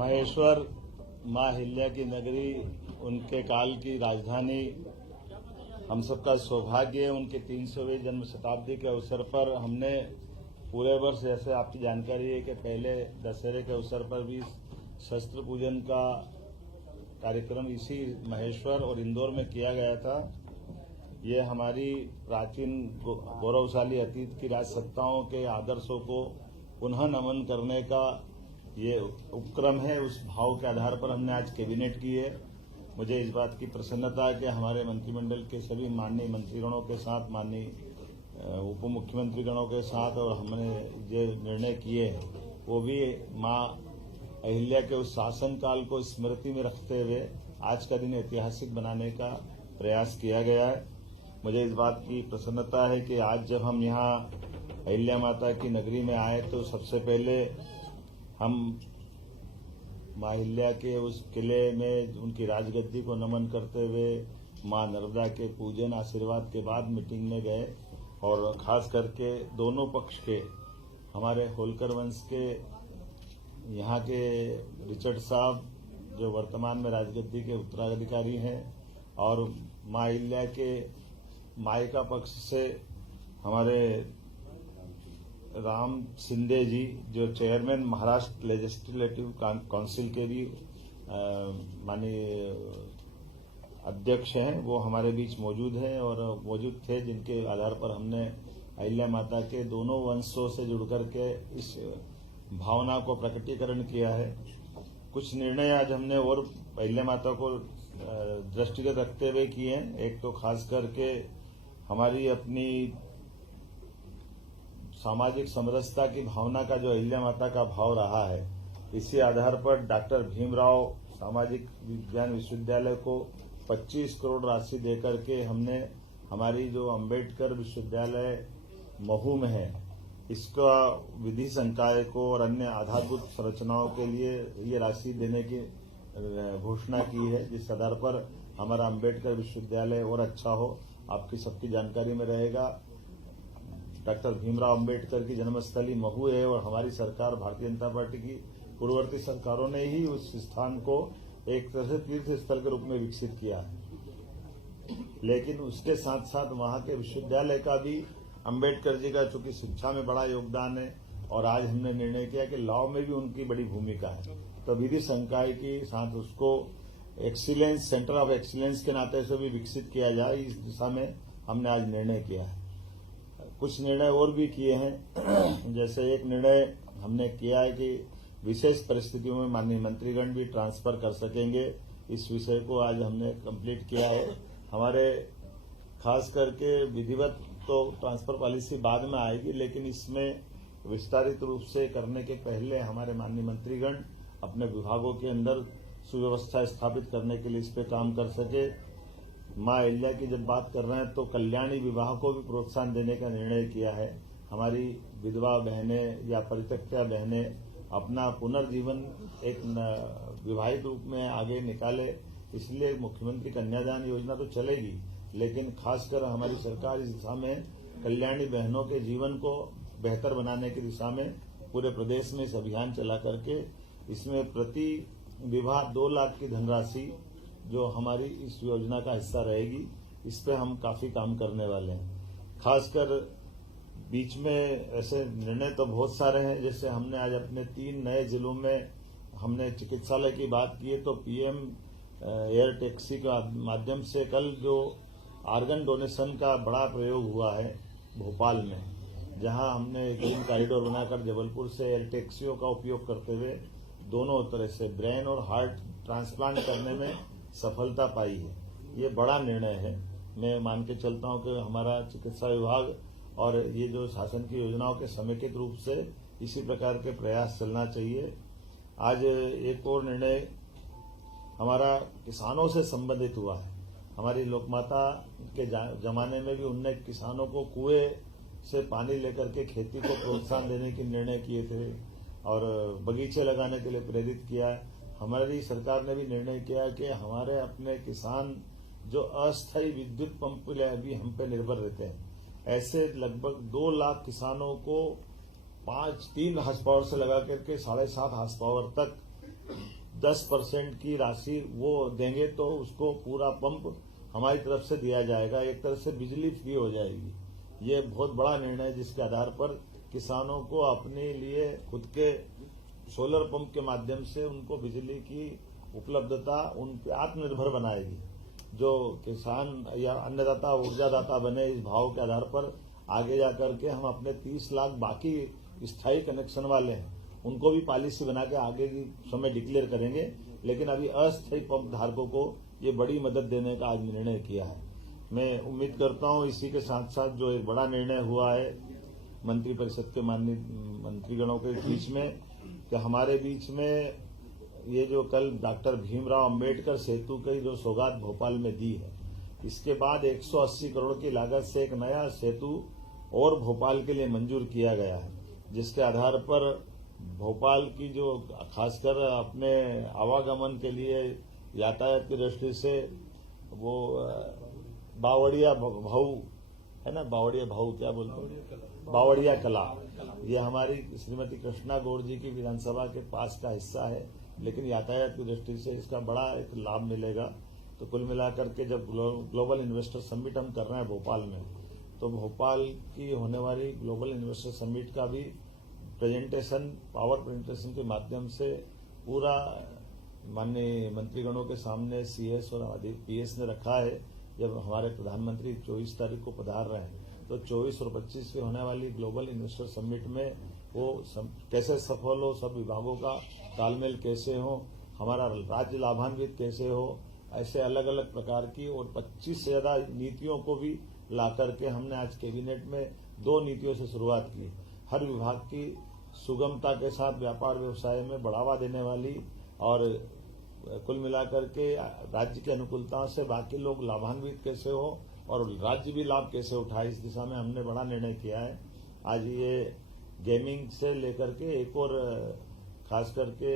महेश्वर माँ अहिल्या की नगरी, उनके काल की राजधानी, हम सबका सौभाग्य है। उनके 300वें जन्म शताब्दी के अवसर पर हमने पूरे वर्ष, जैसे आपकी जानकारी है कि पहले दशहरे के अवसर पर भी शस्त्र पूजन का कार्यक्रम इसी महेश्वर और इंदौर में किया गया था। ये हमारी प्राचीन गौरवशाली अतीत की राजसत्ताओं के आदर्शों को पुनः नमन करने का ये उपक्रम है। उस भाव के आधार पर हमने आज कैबिनेट की है। मुझे इस बात की प्रसन्नता है कि हमारे मंत्रिमंडल के सभी माननीय मंत्रीगणों के साथ, माननीय उप मुख्यमंत्रीगणों के साथ, और हमने जो निर्णय किए हैं वो भी मां अहिल्या के उस शासनकाल को स्मृति में रखते हुए आज का दिन ऐतिहासिक बनाने का प्रयास किया गया है। मुझे इस बात की प्रसन्नता है कि आज जब हम यहाँ अहिल्या माता की नगरी में आए तो सबसे पहले हम मां अहिल्या के उस किले में उनकी राजगद्दी को नमन करते हुए मां नर्मदा के पूजन आशीर्वाद के बाद मीटिंग में गए, और खास करके दोनों पक्ष के, हमारे होलकर वंश के यहाँ के रिचर्ड साहब जो वर्तमान में राजगद्दी के उत्तराधिकारी हैं, और मां अहिल्या के मायका पक्ष से हमारे राम शिंदे जी जो चेयरमैन महाराष्ट्र लेजिस्लेटिव काउंसिल के भी माननीय अध्यक्ष हैं, वो हमारे बीच मौजूद हैं और मौजूद थे, जिनके आधार पर हमने अहिल्या माता के दोनों वंशों से जुड़कर के इस भावना को प्रकटीकरण किया है। कुछ निर्णय आज हमने और अहिल्या माता को दृष्टिगत रखते हुए किए हैं। एक तो खास करके हमारी अपनी सामाजिक समरसता की भावना का जो अहिल्या माता का भाव रहा है, इसी आधार पर डॉक्टर भीमराव सामाजिक विज्ञान विश्वविद्यालय को 25 करोड़ राशि देकर के हमने हमारी जो अंबेडकर विश्वविद्यालय महू में है, इसका विधि संकाय को और अन्य आधारभूत संरचनाओं के लिए ये राशि देने की घोषणा की है, जिस आधार पर हमारा अंबेडकर विश्वविद्यालय और अच्छा हो। आपकी सबकी जानकारी में रहेगा, डॉक्टर भीमराव अंबेडकर की जन्मस्थली महू है और हमारी सरकार, भारतीय जनता पार्टी की पूर्ववर्ती सरकारों ने ही उस स्थान को एक तरह से तीर्थ स्थल के रूप में विकसित किया है। लेकिन उसके साथ साथ वहां के विश्वविद्यालय का भी अंबेडकर जी का चूंकि शिक्षा में बड़ा योगदान है, और आज हमने निर्णय किया कि लॉ में भी उनकी बड़ी भूमिका है, तो विधि संकाय के साथ उसको एक्सीलेंस, सेंटर ऑफ एक्सीलेंस के नाते से भी विकसित किया जाए, इस दिशा में हमने आज निर्णय किया है। कुछ निर्णय और भी किए हैं, जैसे एक निर्णय हमने किया है कि विशेष परिस्थितियों में माननीय मंत्रीगण भी ट्रांसफर कर सकेंगे। इस विषय को आज हमने कंप्लीट किया है। हमारे खास करके विधिवत तो ट्रांसफर पॉलिसी बाद में आएगी, लेकिन इसमें विस्तारित रूप से करने के पहले हमारे माननीय मंत्रीगण अपने विभागों के अंदर सुव्यवस्था स्थापित करने के लिए इस पे काम कर सके। मां अहिल्या की जब बात कर रहे हैं तो कल्याणी विवाह को भी प्रोत्साहन देने का निर्णय किया है। हमारी विधवा बहनें या परित्यक्ता बहनें अपना पुनर्जीवन एक विवाहित रूप में आगे निकाले, इसलिए मुख्यमंत्री कन्यादान योजना तो चलेगी, लेकिन खासकर हमारी सरकार इस दिशा में कल्याणी बहनों के जीवन को बेहतर बनाने की दिशा में पूरे प्रदेश में इस अभियान चला करके इसमें प्रति विवाह 2 लाख की धनराशि जो हमारी इस योजना का हिस्सा रहेगी, इस पे हम काफी काम करने वाले हैं। खासकर बीच में ऐसे निर्णय तो बहुत सारे हैं, जैसे हमने आज अपने 3 नए जिलों में हमने चिकित्सालय की बात की है, तो पीएम एयर टैक्सी का माध्यम से कल जो आर्गन डोनेशन का बड़ा प्रयोग हुआ है भोपाल में, जहां हमने ग्रीन कॉरिडोर बनाकर जबलपुर से एयर टैक्सियों का उपयोग करते हुए दोनों तरह से ब्रेन और हार्ट ट्रांसप्लांट करने में सफलता पाई है। ये बड़ा निर्णय है। मैं मान के चलता हूं कि हमारा चिकित्सा विभाग और ये जो शासन की योजनाओं के समेकित रूप से इसी प्रकार के प्रयास चलना चाहिए। आज एक और निर्णय हमारा किसानों से संबंधित हुआ है। हमारी लोकमाता के जमाने में भी उनने किसानों को कुएं से पानी लेकर के खेती को प्रोत्साहन देने के निर्णय किए थे और बगीचे लगाने के लिए प्रेरित किया है। हमारी सरकार ने भी निर्णय किया कि हमारे अपने किसान जो अस्थायी विद्युत पंप के लिए अभी हम पे निर्भर रहते हैं, ऐसे लगभग 2 लाख किसानों को 3 हार्स पावर से लगा करके 7.5 हार्स पावर तक 10% की राशि वो देंगे तो उसको पूरा पंप हमारी तरफ से दिया जाएगा। एक तरह से बिजली फ्री हो जाएगी। ये बहुत बड़ा निर्णय है जिसके आधार पर किसानों को अपने लिए खुद के सोलर पंप के माध्यम से उनको बिजली की उपलब्धता उन पे आत्मनिर्भर बनाएगी। जो किसान या अन्नदाता ऊर्जादाता बने इस भाव के आधार पर आगे जाकर के हम अपने 30 लाख बाकी स्थायी कनेक्शन वाले हैं उनको भी पॉलिसी बना के आगे की समय डिक्लेयर करेंगे। लेकिन अभी अस्थायी पंप धारकों को ये बड़ी मदद देने का आज निर्णय किया है। मैं उम्मीद करता हूं इसी के साथ साथ जो एक बड़ा निर्णय हुआ है मंत्रिपरिषद के माननीय मंत्रीगणों के बीच में कि हमारे बीच में ये जो कल डॉक्टर भीमराव अंबेडकर सेतु की जो सौगात भोपाल में दी है, इसके बाद 180 करोड़ की लागत से एक नया सेतु और भोपाल के लिए मंजूर किया गया है, जिसके आधार पर भोपाल की जो खासकर अपने आवागमन के लिए यातायात की दृष्टि से वो बावड़िया भाऊ है ना, बावड़िया भाऊ क्या बोलते हैं, बावड़िया कला, ये हमारी श्रीमती कृष्णा गौड़ जी की विधानसभा के पास का हिस्सा है, लेकिन यातायात की दृष्टि से इसका बड़ा एक लाभ मिलेगा। तो कुल मिलाकर के जब ग्लोबल इन्वेस्टर समिट हम कर रहे हैं भोपाल में, तो भोपाल की होने वाली ग्लोबल इन्वेस्टर समिट का भी प्रेजेंटेशन पावर प्रेजेंटेशन के माध्यम से पूरा माननीय मंत्रीगणों के सामने सीएस और पीएस ने रखा है। जब हमारे प्रधानमंत्री 24 तारीख को पधार रहे हैं तो 24 और 25 में होने वाली ग्लोबल इन्वेस्टर समिट में वो कैसे सफल हो, सब विभागों का तालमेल कैसे हो, हमारा राज्य लाभान्वित कैसे हो, ऐसे अलग अलग प्रकार की और 25 से ज्यादा नीतियों को भी ला करके हमने आज कैबिनेट में 2 नीतियों से शुरुआत की। हर विभाग की सुगमता के साथ व्यापार व्यवसाय में बढ़ावा देने वाली और कुल मिलाकर के राज्य की अनुकूलता से बाकी लोग लाभान्वित कैसे हो और राज्य भी लाभ कैसे उठाए, इस दिशा में हमने बड़ा निर्णय किया है। आज ये गेमिंग से लेकर के एक और खास करके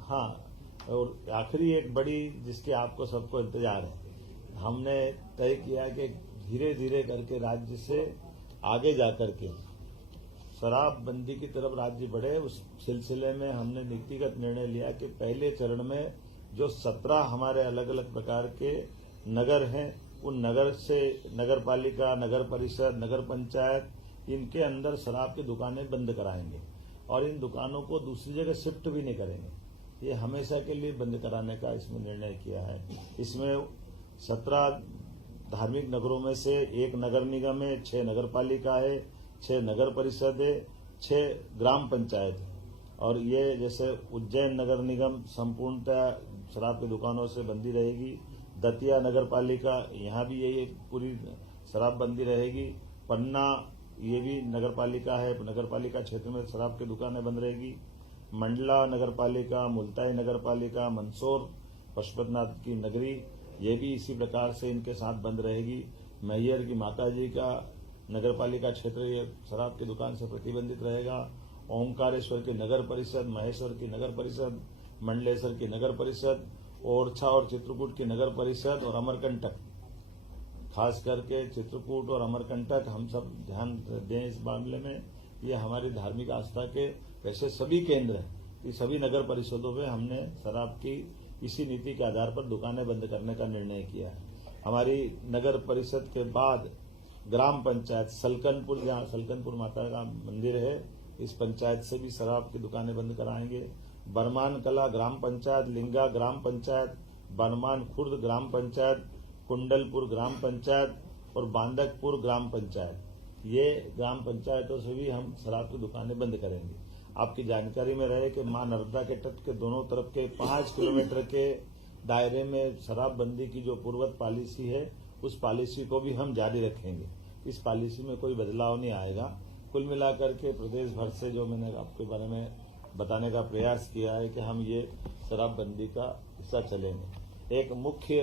हाँ, और आखिरी एक बड़ी जिसके आपको सबको इंतजार है, हमने तय किया कि धीरे धीरे करके राज्य से आगे जाकर के शराबबंदी की तरफ राज्य बढ़े। उस सिलसिले में हमने नीतिगत निर्णय लिया कि पहले चरण में जो 17 हमारे अलग अलग प्रकार के नगर हैं, उन नगर से नगर पालिका, नगर परिषद, नगर पंचायत, इनके अंदर शराब की दुकानें बंद कराएंगे और इन दुकानों को दूसरी जगह शिफ्ट भी नहीं करेंगे। ये हमेशा के लिए बंद कराने का इसमें निर्णय किया है। इसमें 17 धार्मिक नगरों में से 1 नगर निगम है, 6 नगर पालिका है, 6 नगर परिषद है, 6 ग्राम पंचायत है। और ये जैसे उज्जैन नगर निगम संपूर्णतः शराब की दुकानों से बंदी रहेगी। दतिया नगर पालिका, यहाँ भी यही पूरी शराब बंदी रहेगी। पन्ना ये भी नगर पालिका है, नगर पालिका क्षेत्र में शराब की दुकानें बंद रहेगी। मंडला नगर पालिका, मुल्ताई नगर पालिका, मंदसौर पशुपतिनाथ की नगरी, ये भी इसी प्रकार से इनके साथ बंद रहेगी। मैहर की माताजी का नगर पालिका क्षेत्र ये शराब की दुकान से प्रतिबंधित रहेगा। ओंकारेश्वर की नगर परिषद, महेश्वर की नगर परिषद, मंडलेश्वर की नगर परिषद, ओरछा और चित्रकूट की नगर परिषद और अमरकंटक, खास करके चित्रकूट और अमरकंटक हम सब ध्यान दें इस मामले में। ये हमारी धार्मिक आस्था के वैसे सभी केंद्र हैं, ये सभी नगर परिषदों में हमने शराब की इसी नीति के आधार पर दुकानें बंद करने का निर्णय किया है। हमारी नगर परिषद के बाद ग्राम पंचायत सलकनपुर, जहाँ सलकनपुर माता का मंदिर है, इस पंचायत से भी शराब की दुकानें बंद कराएंगे। बरमान कला ग्राम पंचायत, लिंगा ग्राम पंचायत, बरमान खुर्द ग्राम पंचायत, कुंडलपुर ग्राम पंचायत और बांदकपुर ग्राम पंचायत, ये ग्राम पंचायतों से भी हम शराब की दुकानें बंद करेंगे। आपकी जानकारी में रहे कि मां नर्मदा के तट के दोनों तरफ के 5 किलोमीटर के दायरे में शराबबंदी की जो पूर्वत पॉलिसी है, उस पॉलिसी को भी हम जारी रखेंगे। इस पॉलिसी में कोई बदलाव नहीं आएगा। कुल मिलाकर के प्रदेश भर से जो मैंने आपके बारे में बताने का प्रयास किया है कि हम ये शराबबंदी का हिस्सा चलेंगे। एक मुख्य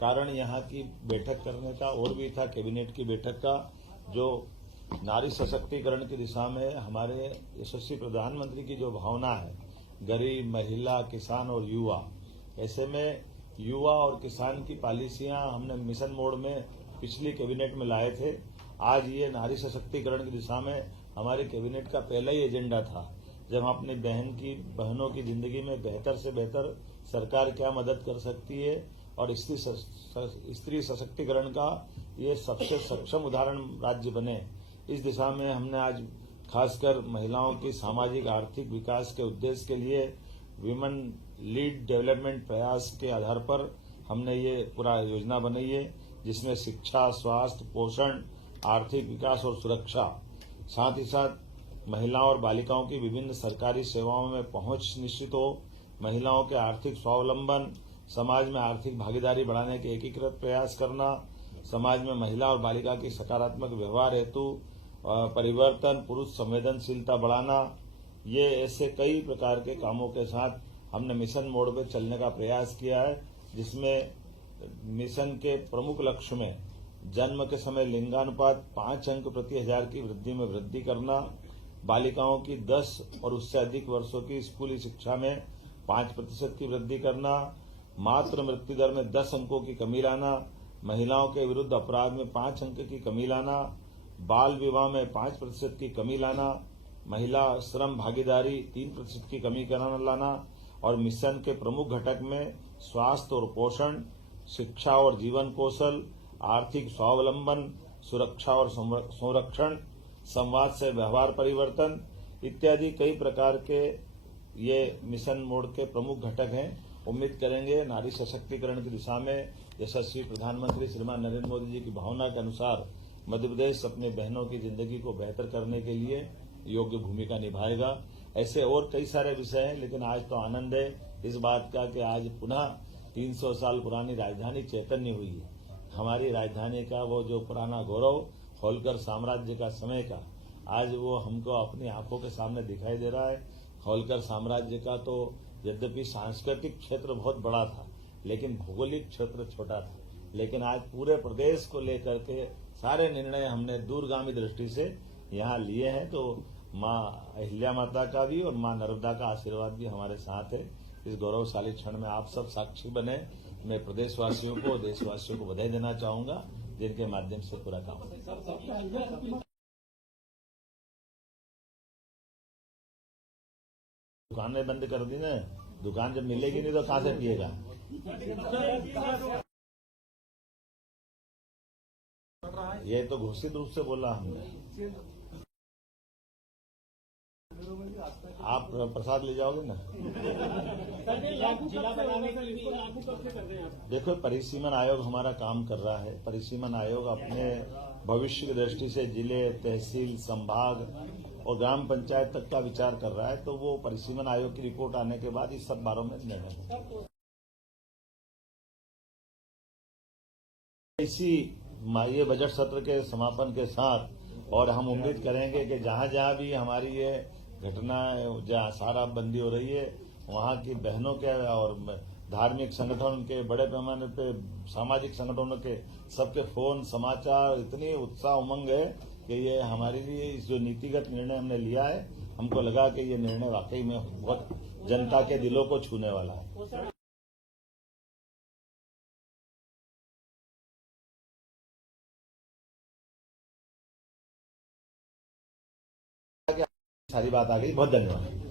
कारण यहाँ की बैठक करने का और भी था, कैबिनेट की बैठक का, जो नारी सशक्तिकरण की दिशा में हमारे यशस्वी प्रधानमंत्री की जो भावना है, गरीब, महिला, किसान और युवा, ऐसे में युवा और किसान की पॉलिसियां हमने मिशन मोड में पिछली कैबिनेट में लाए थे। आज ये नारी सशक्तिकरण की दिशा में हमारे कैबिनेट का पहला ही एजेंडा था जब हम अपनी बहनों की जिंदगी में बेहतर से बेहतर सरकार क्या मदद कर सकती है और स्त्री सशक्तिकरण का ये सबसे सक्षम उदाहरण राज्य बने, इस दिशा में हमने आज खासकर महिलाओं की सामाजिक आर्थिक विकास के उद्देश्य के लिए विमेन लीड डेवलपमेंट प्रयास के आधार पर हमने ये पूरा योजना बनाई है, जिसमें शिक्षा, स्वास्थ्य, पोषण, आर्थिक विकास और सुरक्षा, साथ ही साथ महिलाओं और बालिकाओं की विभिन्न सरकारी सेवाओं में पहुंच निश्चित हो, महिलाओं के आर्थिक स्वावलंबन, समाज में आर्थिक भागीदारी बढ़ाने के एकीकृत प्रयास करना, समाज में महिला और बालिका की सकारात्मक व्यवहार हेतु परिवर्तन, पुरुष संवेदनशीलता बढ़ाना, ये ऐसे कई प्रकार के कामों के साथ हमने मिशन मोड पे चलने का प्रयास किया है, जिसमें मिशन के प्रमुख लक्ष्य में जन्म के समय लिंगानुपात 5 अंक प्रति हजार की वृद्धि में वृद्धि करना, बालिकाओं की 10 और उससे अधिक वर्षों की स्कूली शिक्षा में 5% की वृद्धि करना, मातृ मृत्यु दर में 10 अंकों की कमी लाना, महिलाओं के विरुद्ध अपराध में 5 अंक की कमी लाना, बाल विवाह में 5% की कमी लाना, महिला श्रम भागीदारी 3% की कमी कराना लाना और मिशन के प्रमुख घटक में स्वास्थ्य और पोषण, शिक्षा और जीवन कौशल, आर्थिक स्वावलंबन, सुरक्षा और संरक्षण, संवाद से व्यवहार परिवर्तन इत्यादि कई प्रकार के ये मिशन मोड के प्रमुख घटक हैं। उम्मीद करेंगे नारी सशक्तिकरण की दिशा में यशस्वी प्रधानमंत्री श्रीमान नरेंद्र मोदी जी की भावना के अनुसार मध्य प्रदेश अपनी बहनों की जिंदगी को बेहतर करने के लिए योग्य भूमिका निभाएगा। ऐसे और कई सारे विषय हैं, लेकिन आज तो आनंद है इस बात का कि आज पुनः 300 साल पुरानी राजधानी चैतन्य हुई है। हमारी राजधानी का वो जो पुराना गौरव होलकर साम्राज्य का समय का आज वो हमको अपनी आंखों के सामने दिखाई दे रहा है। होलकर साम्राज्य का तो यद्यपि सांस्कृतिक क्षेत्र बहुत बड़ा था, लेकिन भौगोलिक क्षेत्र छोटा था, लेकिन आज पूरे प्रदेश को लेकर के सारे निर्णय हमने दूरगामी दृष्टि से यहाँ लिए हैं। तो माँ अहिल्या माता का भी और माँ नर्मदा का आशीर्वाद भी हमारे साथ है। इस गौरवशाली क्षण में आप सब साक्षी बने। मैं प्रदेशवासियों को, देशवासियों को बधाई देना चाहूंगा, जिनके माध्यम से पूरा काम। दुकानें बंद कर दी ना, दुकान जब मिलेगी नहीं तो कहां से पिएगा। ये तो घोषित रूप से बोला हमने। आप प्रसाद ले जाओगे ना। देखो, परिसीमन आयोग हमारा काम कर रहा है। परिसीमन आयोग अपने भविष्य की दृष्टि से जिले, तहसील, संभाग और ग्राम पंचायत तक का विचार कर रहा है। तो वो परिसीमन आयोग की रिपोर्ट आने के बाद इस सब बारों में निर्णय होगा। इसी ये बजट सत्र के समापन के साथ और हम उम्मीद करेंगे कि जहां जहां भी हमारी ये घटना जहाँ शराबबंदी हो रही है, वहाँ की बहनों के और धार्मिक संगठन के, बड़े पैमाने पे सामाजिक संगठनों के सबके फोन, समाचार, इतनी उत्साह उमंग है कि ये हमारे लिए इस जो नीतिगत निर्णय हमने लिया है, हमको लगा कि ये निर्णय वाकई में बहुत जनता के दिलों को छूने वाला है। सारी बात आ गई। बहुत धन्यवाद।